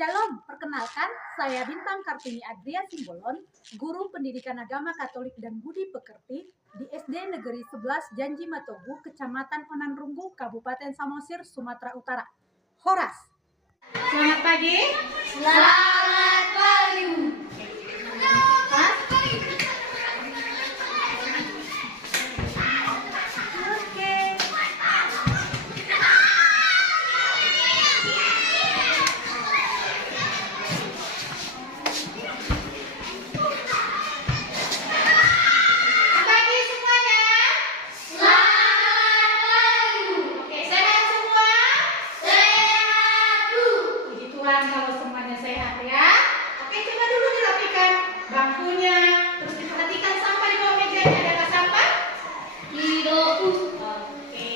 Shalom, perkenalkan saya Bintang Kartini Adria Simbolon, Guru Pendidikan Agama Katolik dan Budi Pekerti di SD Negeri 11 Janji Matogu, Kecamatan Onanrunggu, Kabupaten Samosir, Sumatera Utara. Horas. Selamat pagi. Selamat pagi. Kalau semuanya sehat ya. Oke, coba dulu dirapikan bangkunya. Terus diperhatikan sampah di bawah mejanya. Adakah sampah? Tidak. Oke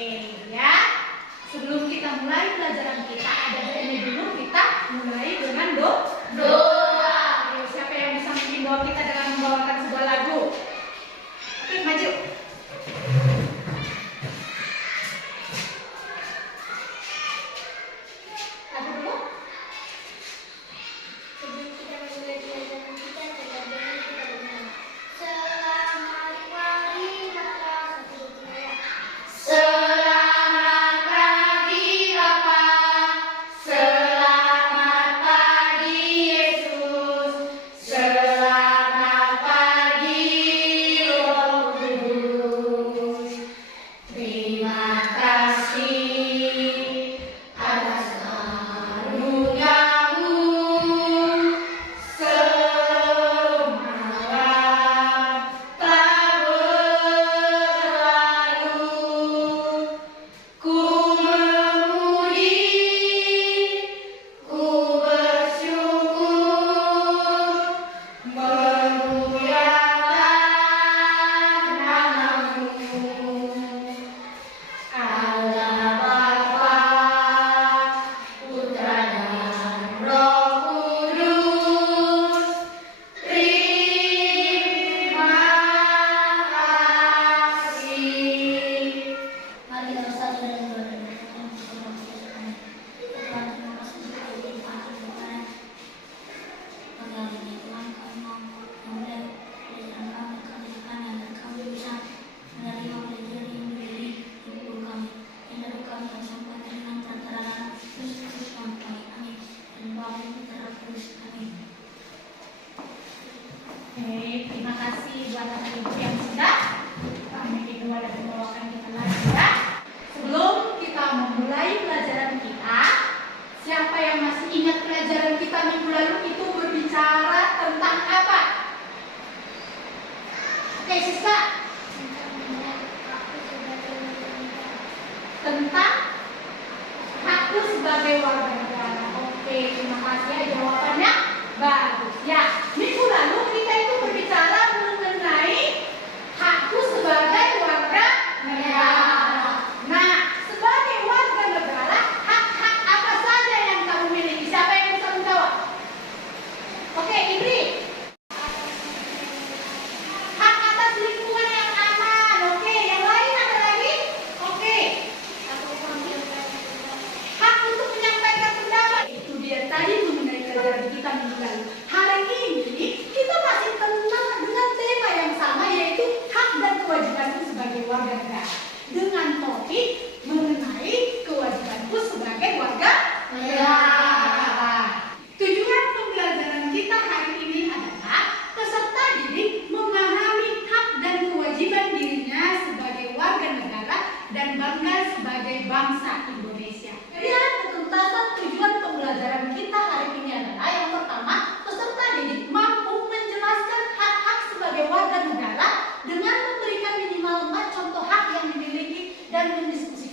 ya. Sebelum kita mulai pelajaran kita, ada doanya dulu. Kita mulai dengan doa. Ayo, siapa yang bisa memimpin doa kita dengan membawakan sebuah lagu? Oke, maju. Lagu dulu. Sebelum kita memulai pelajaran kita, terlebih kita berdoa. Selamat pagi, Bapak. Selamat pagi, Bapak. Selamat pagi, Yesus. Selamat pagi, Roh Kudus. Terima kasih atas karuniamu semalam telah berlalu. Ku memuji, ku bersyukur, memuliakan namamu. Allah Bapa, Putra dan Roh Kudus, terima kasih. Mari kita bersatu dalam doa dan berdoa. Tuhan, terima kasih untuk kelimpahan Tuhan. Pada hari ini Tuhan, kami mau memulai pelajaran kami, kami tekanan dan kami bisa menerima pelajaran yang berdiri di guru kami. Yang dari kami yang sampaikan dengan perantara Kristus Tuhan kami. Amin. Dan Bapa dan Putra dan Roh Kudus. Amin. Oke, terima kasih buat anak ibu yang sudah memimpin doa dan membawakan kita lagi ya. Sebelum kita memulai pelajaran kita, siapa yang masih ingat pelajaran kita minggu lalu itu berbicara tentang apa? Oke, Siska. Tentang aku sebagai warga negara. Oke, terima kasih ya jawabannya. Bagus ya. Minggu lalu kita itu berbicara mengenai hakku sebagai warga negara. Nah, sebagai warga negara, hak-hak apa saja yang kamu miliki? Siapa yang bisa menjawab? Oke, Ibri. Hak atas lingkungan yang aman. Oke, yang lain ada lagi? Oke. Hak untuk menyampaikan pendapat. Itu dia tadi mengenai pelajaran kita minggu lalu. Hari ini kita masih kenal dengan tema yang sama, yaitu hak dan kewajibanku sebagai warga negara. Dengan topik mengenai kewajibanku sebagai warga negara. Tujuan pembelajaran kita hari ini adalah peserta didik memahami hak dan kewajiban dirinya sebagai warga negara dan bangga sebagai bangsa Indonesia. Dan ketuntasan tujuan pembelajaran kita hari ini adalah yang pertama, peserta didik mampu menjelaskan hak-hak sebagai warga negara dengan memberikan minimal 4 contoh hak yang dimiliki dan mendiskusikan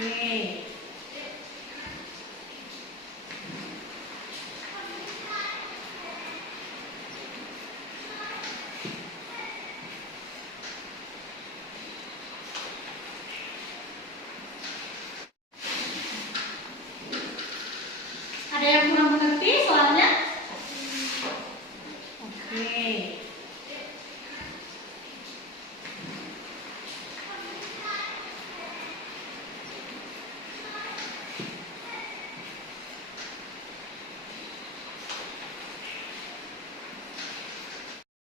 Oke. Ada yang kurang mengerti soalnya? Oke.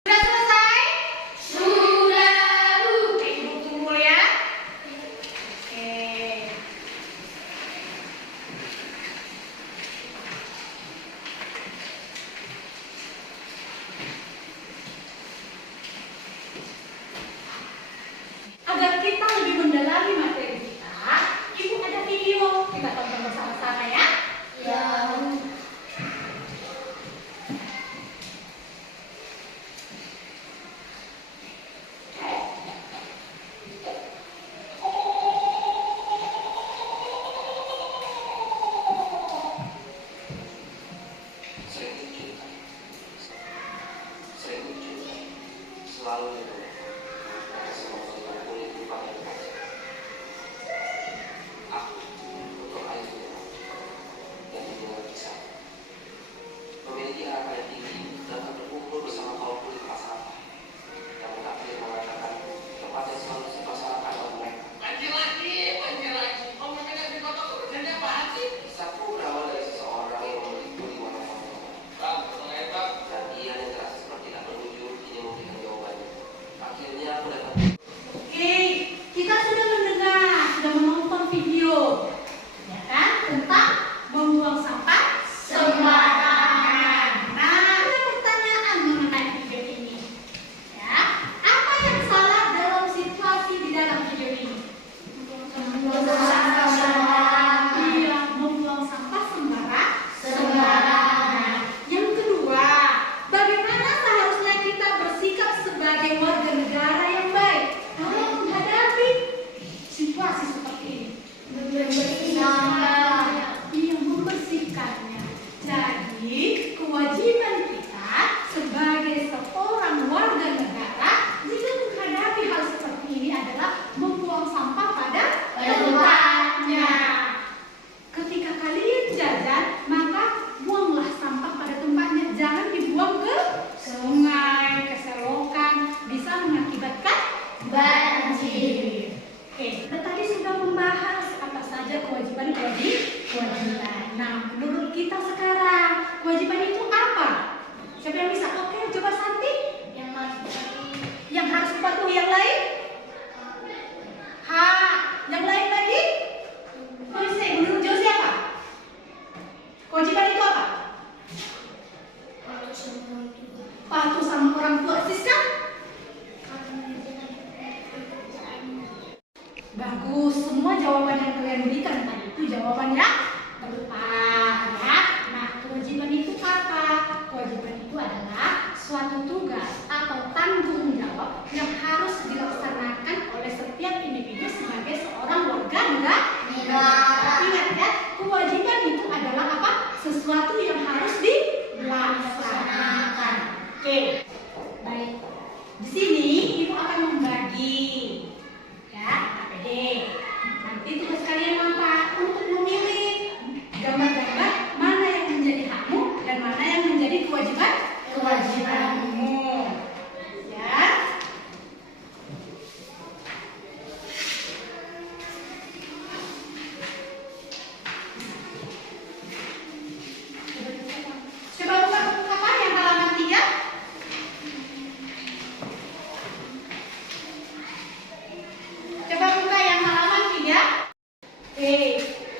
Sudah selesai? Sudah, Bu. Ibu tunggu ya. Oke. Agar kita lebih mendalami materi kita, Ibu ada video. Kita tonton bersama-sama ya. Ya. Selalu semua kulit pakai kasih. Aku untuk Ayu yang dibuat bisa memiliki harapan yang tinggi dan tak berkumpul bersama kaum kulit masyarakat yang mengakui mengatakan tempat yang selalu dimasyarakat oleh mereka. Banjir lagi. Ngomongnya di kota kerjanya apaan sih? Kisahku berawal dari seseorang yang memiliki di mana-mana. Dan ia yang terasa seperti tak berujung ini memberikan jawabannya. Akhirnya aku dapat. Oke, kita sudah mendengar, sudah menonton video, ya kan, tentang membuang sampah sembarangan. Nah, ada pertanyaan mengenai video ini. Ya, apa yang salah dalam situasi di dalam video ini? Membuang sampah sembarangan. Iya, membuang sampah Sembarangan. Nah, yang kedua, bagaimana seharusnya kita bersikap sebagai warga negara yang baik dalam menghadapi situasi seperti ini? Sampah. Iya, membersihkannya. Jadi, kewajiban kita sebagai seorang warga negara jika menghadapi hal seperti ini adalah membuang sampah pada tempatnya. Ketika kalian jajan, maka buanglah sampah pada tempatnya. Jangan dibuang ke sungai, ke selokan, bisa mengakibatkan banjir. Oke, kita tadi sudah membahas apa saja kewajiban. Nah, menurut kita sekarang, kewajiban itu apa? Siapa yang bisa? Oke, coba Santi. Yang harus dipatuhi yang lain? Yang lain lagi? Menurut Josie apa? Kewajiban itu apa? Patuh sama orang tua. Siska? Bagus, semua jawaban yang kalian berikan tadi itu jawaban yang tepat ya. Nah, kewajiban itu apa? Kewajiban itu adalah suatu tugas atau tanggung jawab yang harus dilaksanakan oleh setiap individu sebagai seorang warga negara. Ingat ya, kewajiban itu adalah apa? Sesuatu yang harus dilaksanakan. Oke, baik. Di sini ibu akan membagi ya APD. Nanti tugas kalian apa? Untuk memilih gambar-gambar mana yang menjadi hakmu dan mana yang menjadi kewajibanmu. Ya. Coba buka apa yang halaman 3? Coba buka yang halaman 3. Oke.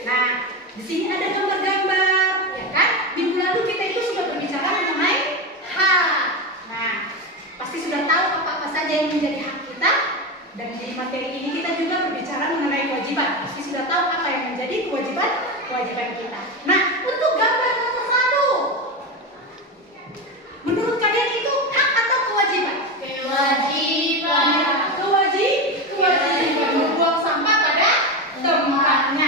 Nah, di sini ada gambar-gambar, ya kan? Minggu lalu kita itu sudah berbicara mengenai hak. Nah, pasti sudah tahu apa-apa saja yang menjadi hak kita. Dan di materi ini kita juga berbicara mengenai kewajiban. Pasti sudah tahu apa yang menjadi kewajiban kita. Nah, untuk gambar nomor 1, menurut kalian itu hak atau kewajiban? Kewajiban membuang sampah pada tempatnya.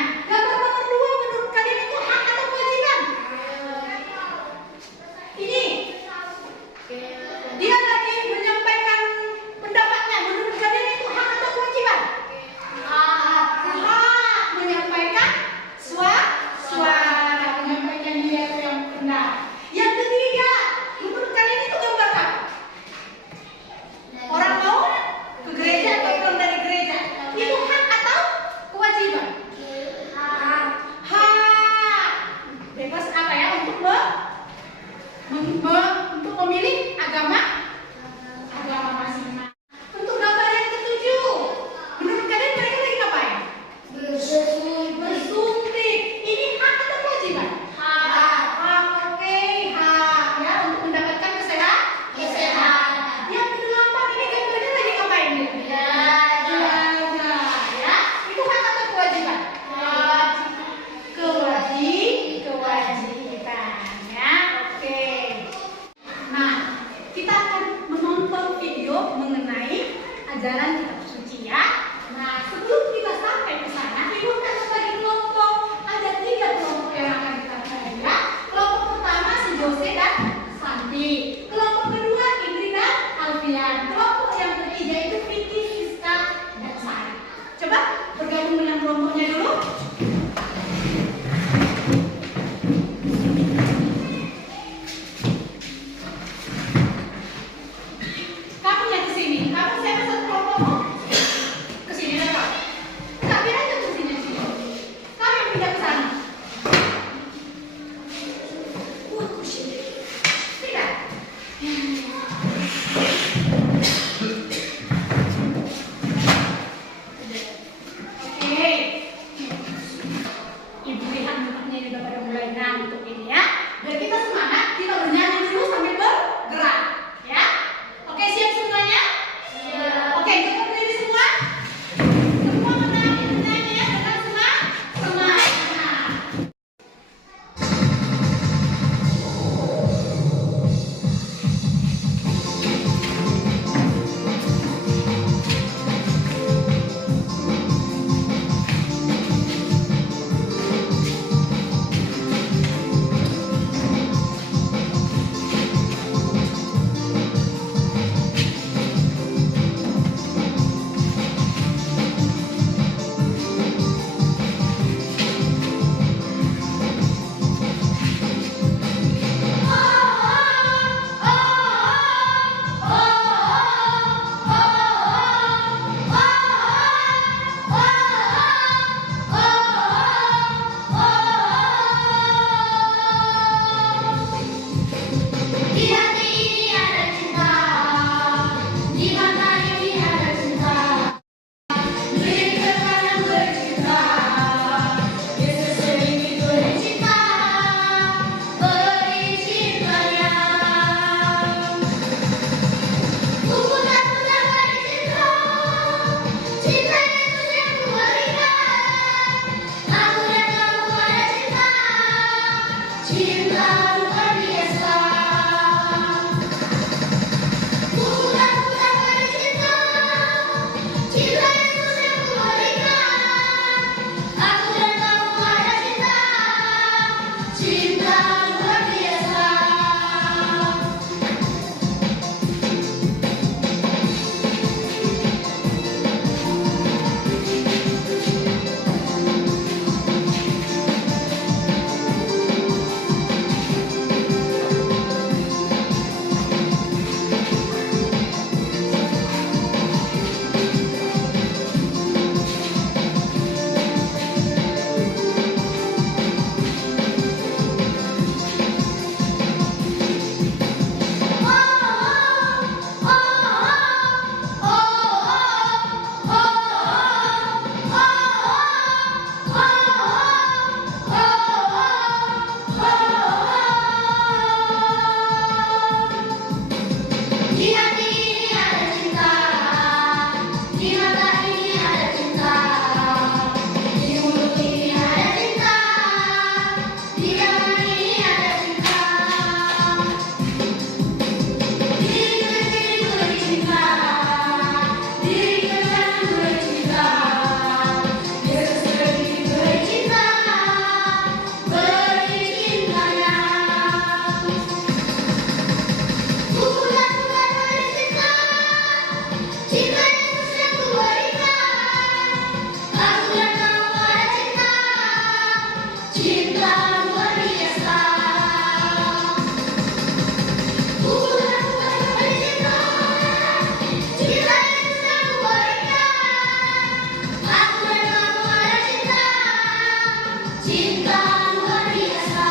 cinta luar biasa.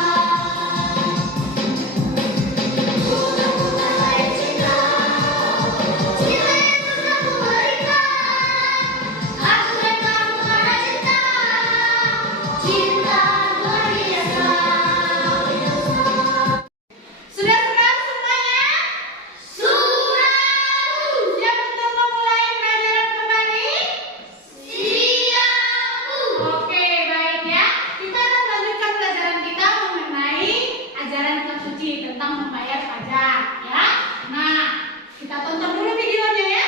Bukan lain cinta, cinta yang telah aku berikan. Aku dan kamu karena cinta, cinta luar biasa. Sudah semuanya? Sudah. Siap untuk memulai pelajaran kembali? Siap, Bu. Oke, baik ya. Kita akan melanjutkan pelajaran kita mengenai ajaran kitab suci tentang membayar pajak ya. Nah, kita tonton dulu videonya ya.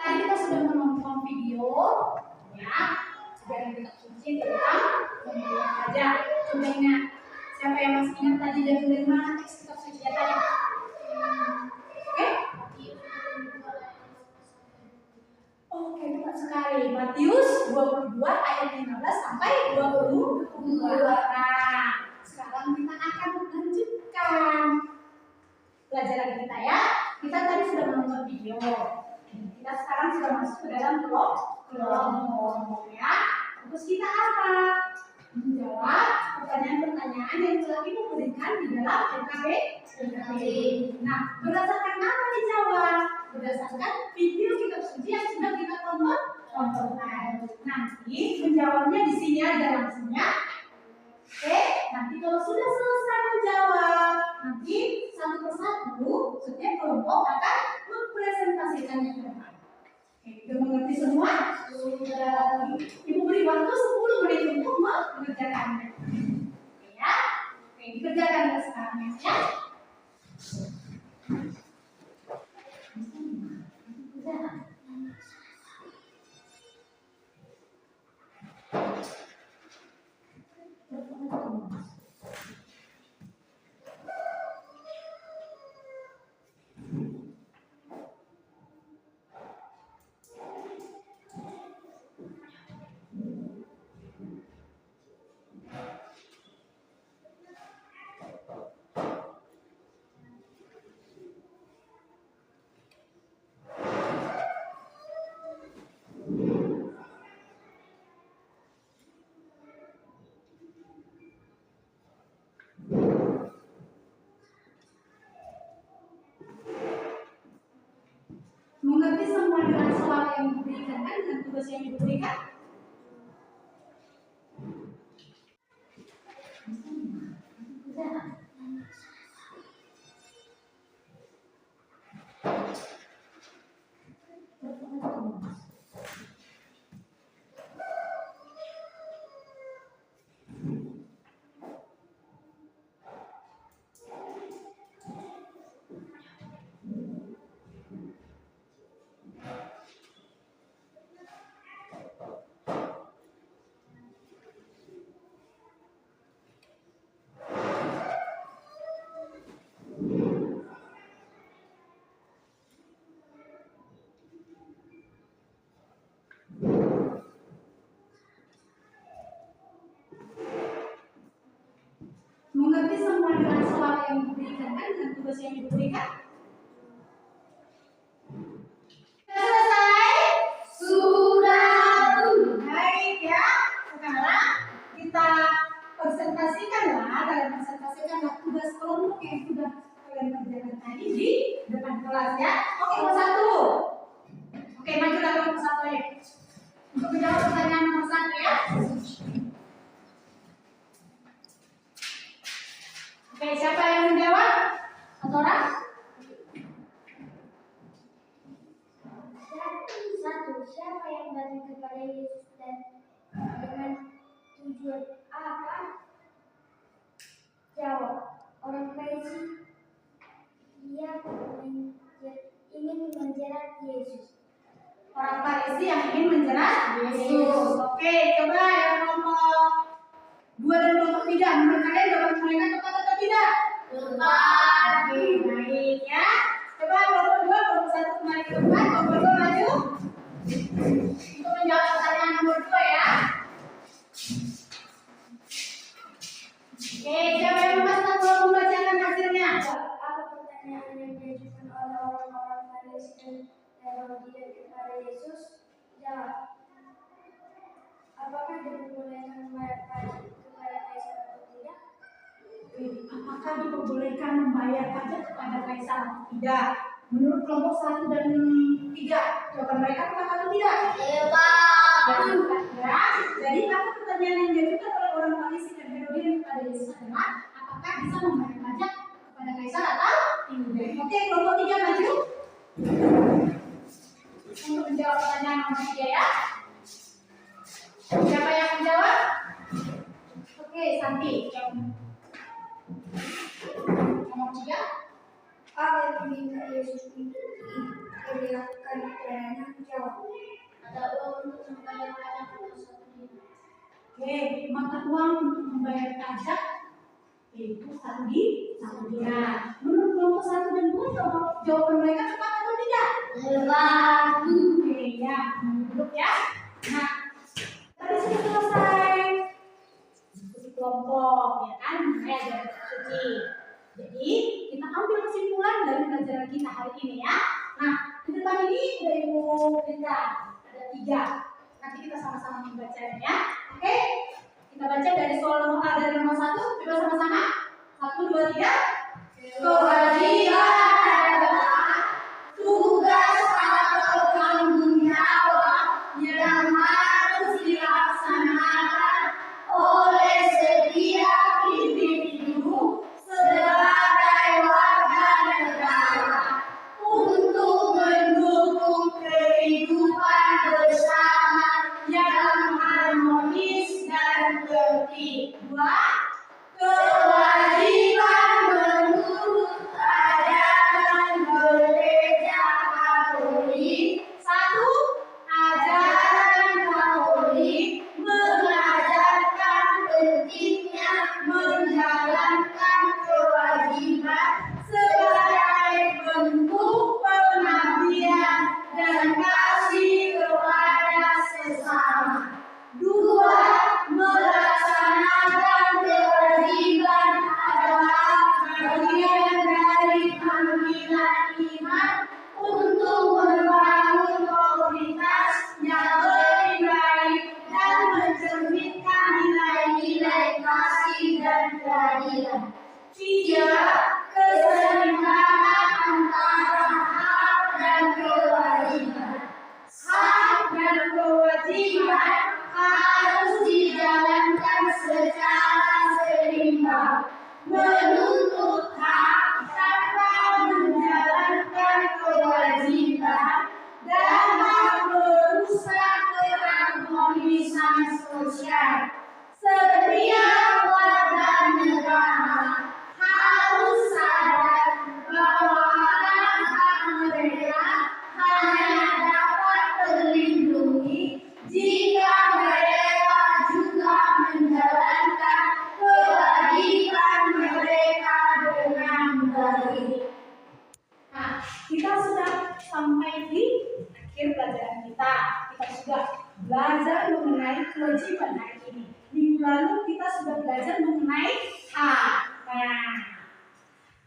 Tadi kita sudah menonton video ya, ajaran kitab suci tentang membayar pajak. Coba ingat, siapa yang masih ingat tadi dari mana teks kitab suci tadi? Oke? Oke, tepat sekali. Matius 22 ayat 15 sampai 22. Nah, sekarang kita akan lanjutkan pelajaran kita ya. Kita tadi sudah menonton video. Kita sekarang sudah masuk ke dalam kelompok ya. Terus kita apa? Menjawab pertanyaan-pertanyaan yang telah Ibu berikan di dalam LKB. Nah, berdasarkan apa dijawab? Berdasarkan video kitab suci yang sudah kita tonton. Nanti menjawabnya di sini aja langsung ya. Oke, nanti kalau sudah selesai menjawab, nanti satu persatu setiap kelompok akan mempresentasikannya ke depan. Oke, sudah mengerti semua? Sudah. Ibu beri waktu 10 menit untuk mengerjakannya. Oke ya. Oke, dikerjakan sekarang ya. Mengerti semua dengan soal yang diberikan kan, dengan tugas yang diberikan? Mengerti semua dengan soal yang diberikan kan, dengan tugas yang diberikan? Selesai? Sudah. Baik ya. Sekarang kita presentasikanlah tugas kelompok yang sudah kalian kerjakan tadi di depan kelas ya. Oke, nomor 1. Untuk menjawab pertanyaan nomor 1 ya. Oke, siapa yang menjawab? Satu orang? Satu, siapa yang datang kepada Yesus dan dengan tujuan apa? Jawab, orang Farisi. Dia ingin menjerat Yesus. Orang Farisi yang ingin menjerat Yesus. Oke, coba yang kelompok 2 dan kelompok 3. Menurut kalian jawaban mereka tepat atau tidak? Tepat. Oke, baik ya. Coba kelompok 2, kelompok 1 kembali ke depan, kelompok 2 maju. Untuk menjawab pertanyaan nomor 2 ya. Oke, siapa yang memasang kalau membacakan hasilnya? Apa pertanyaan yang diajukan oleh orang-orang Farisi dan Herodian kepada Yesus? Jawab. Apakah diperbolehkan membayar pajak kepada kaisar atau tidak? Apakah diperbolehkan membayar pajak kepada kaisar atau tidak? Menurut kelompok 1 dan 3, jawaban mereka tepat atau tidak? Tepat. Ya. Jadi apa pertanyaan yang diajukan oleh orang Farisi dan Herodian kepada Yesus adalah apakah bisa membayar pajak kepada kaisar atau tidak? Oke, kelompok 3 maju untuk menjawab pertanyaan nomor 3 ya. Siapa yang menjawab? Oke, Santi. Nomor 3. Apa yang diminta Yesus untuk dilakukan kepadanya? Jawab. Ada uang untuk membayar pajak atau 1 dinar. Oke, mata uang untuk membayar pajak yaitu 1 dinar. Menurut kelompok 1 dan 2, jawaban mereka tepat atau tidak? Tepat. Oke, ya, duduk ya. Nah, tadi sudah selesai diskusi kelompok, ya kan? Ada diskusi. Jadi, kita ambil kesimpulan dari pelajaran kita hari ini ya. Nah, di depan ini sudah Ibu berikan. Ada 3. Nanti kita sama-sama membacanya ya. Oke? Kita baca dari dari nomor 1. Coba sama-sama. 1, 2, 3. Kewajiban adalah tugas atau tanggung jawab yang harus dilaksanakan oleh setiap individu sebagai warga negara untuk mendukung kehidupan bersama yang harmonis dan tertib. 2. Kewajiban menurut ajaran gereja Katolik. 1. Ajaran Katolik mengajarkan pentingnya menjalankan kewajiban sebagai bentuk pengabdian dan kasih kepada sesama. 2. Melaksanakan kewajiban adalah bagian dari panggilan iman untuk membangun komunitas yang lebih baik dan mencerminkan nilai-nilai kasih dan keadilan. 3. Keseimbangan antara hak dan kewajiban. Hak dan kewajiban harus dijalankan secara seimbang. Menuntut hak tanpa menjalankan kewajiban dapat merusak keharmonisan sosial. Setiap warga negara harus sadar bahwa hak-hak mereka hanya dapat terlindungi jika mereka juga menjalankan kewajiban mereka dengan baik. Nah, kita sudah sampai di akhir pelajaran kita. Kita sudah belajar mengenai kewajiban hari ini. Minggu lalu kita sudah belajar mengenai hak. Nah,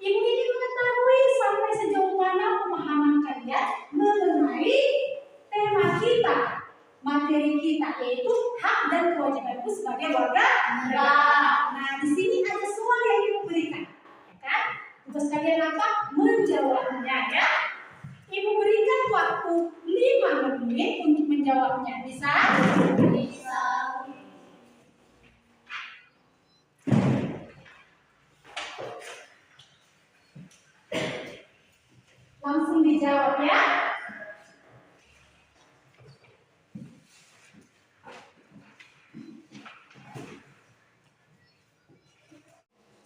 Ibu ini mengetahui sampai sejauh mana pemahaman kalian mengenai tema kita, materi kita, yaitu hak dan kewajibanku sebagai warga negara. Nah, di sini ada soal yang Ibu berikan, ya kan? Tugas kalian apa? Menjawabnya ya. Ibu berikan waktu 5 menit untuk menjawabnya. Bisa? Bisa. Langsung dijawab ya.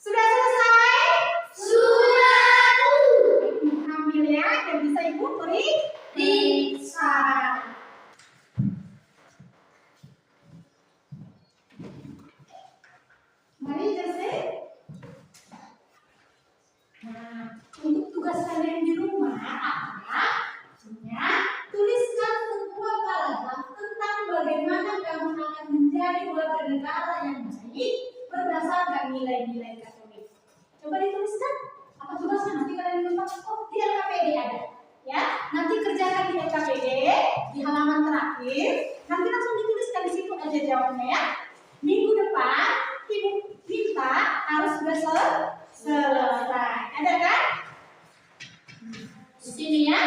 Sudah selesai? Sudah. Ibu ambil ya, dan bisa Ibu periksa. Mari Jesse. Nah, untuk tugas kalian di rumah apa? Tuliskan sebuah paragraf tentang bagaimana kamu akan menjadi warga negara yang baik berdasarkan nilai-nilai Katolik. Coba dituliskan. Apa tugasnya? Nanti kalian lupa. Oh, di LKPD ada. Ya, nanti kerjakan di LKPD di halaman terakhir. Nanti langsung dituliskan di situ aja jawabnya ya. Minggu depan Ibu minta harus sudah selesai. Ada kan? Di sini ya.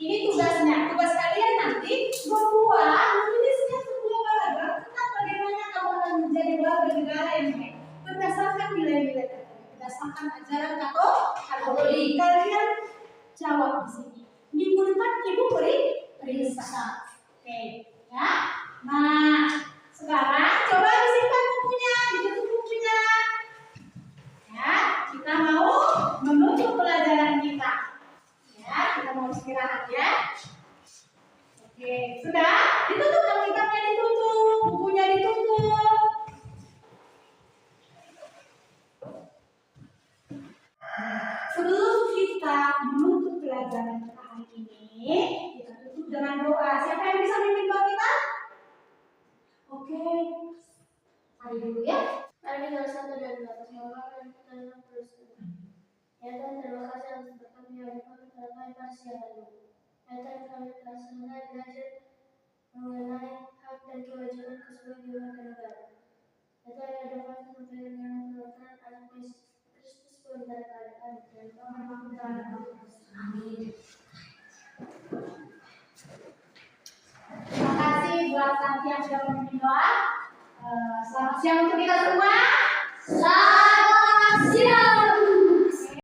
Ini tugasnya. Tugas kalian nanti menuliskan sebuah paragraf tentang bagaimana kamu akan menjadi warga negara yang baik berdasarkan nilai-nilai Katolik, berdasarkan ajaran Katolik. Kalian jawab di sini. Minggu depan Ibu periksa. Oke, ya. Nah, sekarang coba disimpan bukunya, ditutup bukunya. Ya, kita mau menutup pelajaran kita. Ya, kita mau istirahat ya. Oke, sudah ditutup dong, kitabnya ditutup, bukunya ditutup. Sebelum kita menutup pelajaran kita hari ini, kita tutup dengan doa. Siapa yang bisa mimpin doa kita? Oke, mari dulu ya. Mari kita satu dan dua semoga dan kita terus. Ya Tuhan, terima kasih atas berkat-Mu yang dapat tercapai pada siang hari ini. Ya Tuhan, kami telah selesai belajar mengenai hak dan kewajiban sebagai warga negara. Ya Tuhan, ada dapat memberikan yang mengatakan anak Kristus pun dari keadaan dan Amin. Terima kasih buat Santi yang sudah memimpin doa. Selamat siang untuk kita semua. Selamat siang.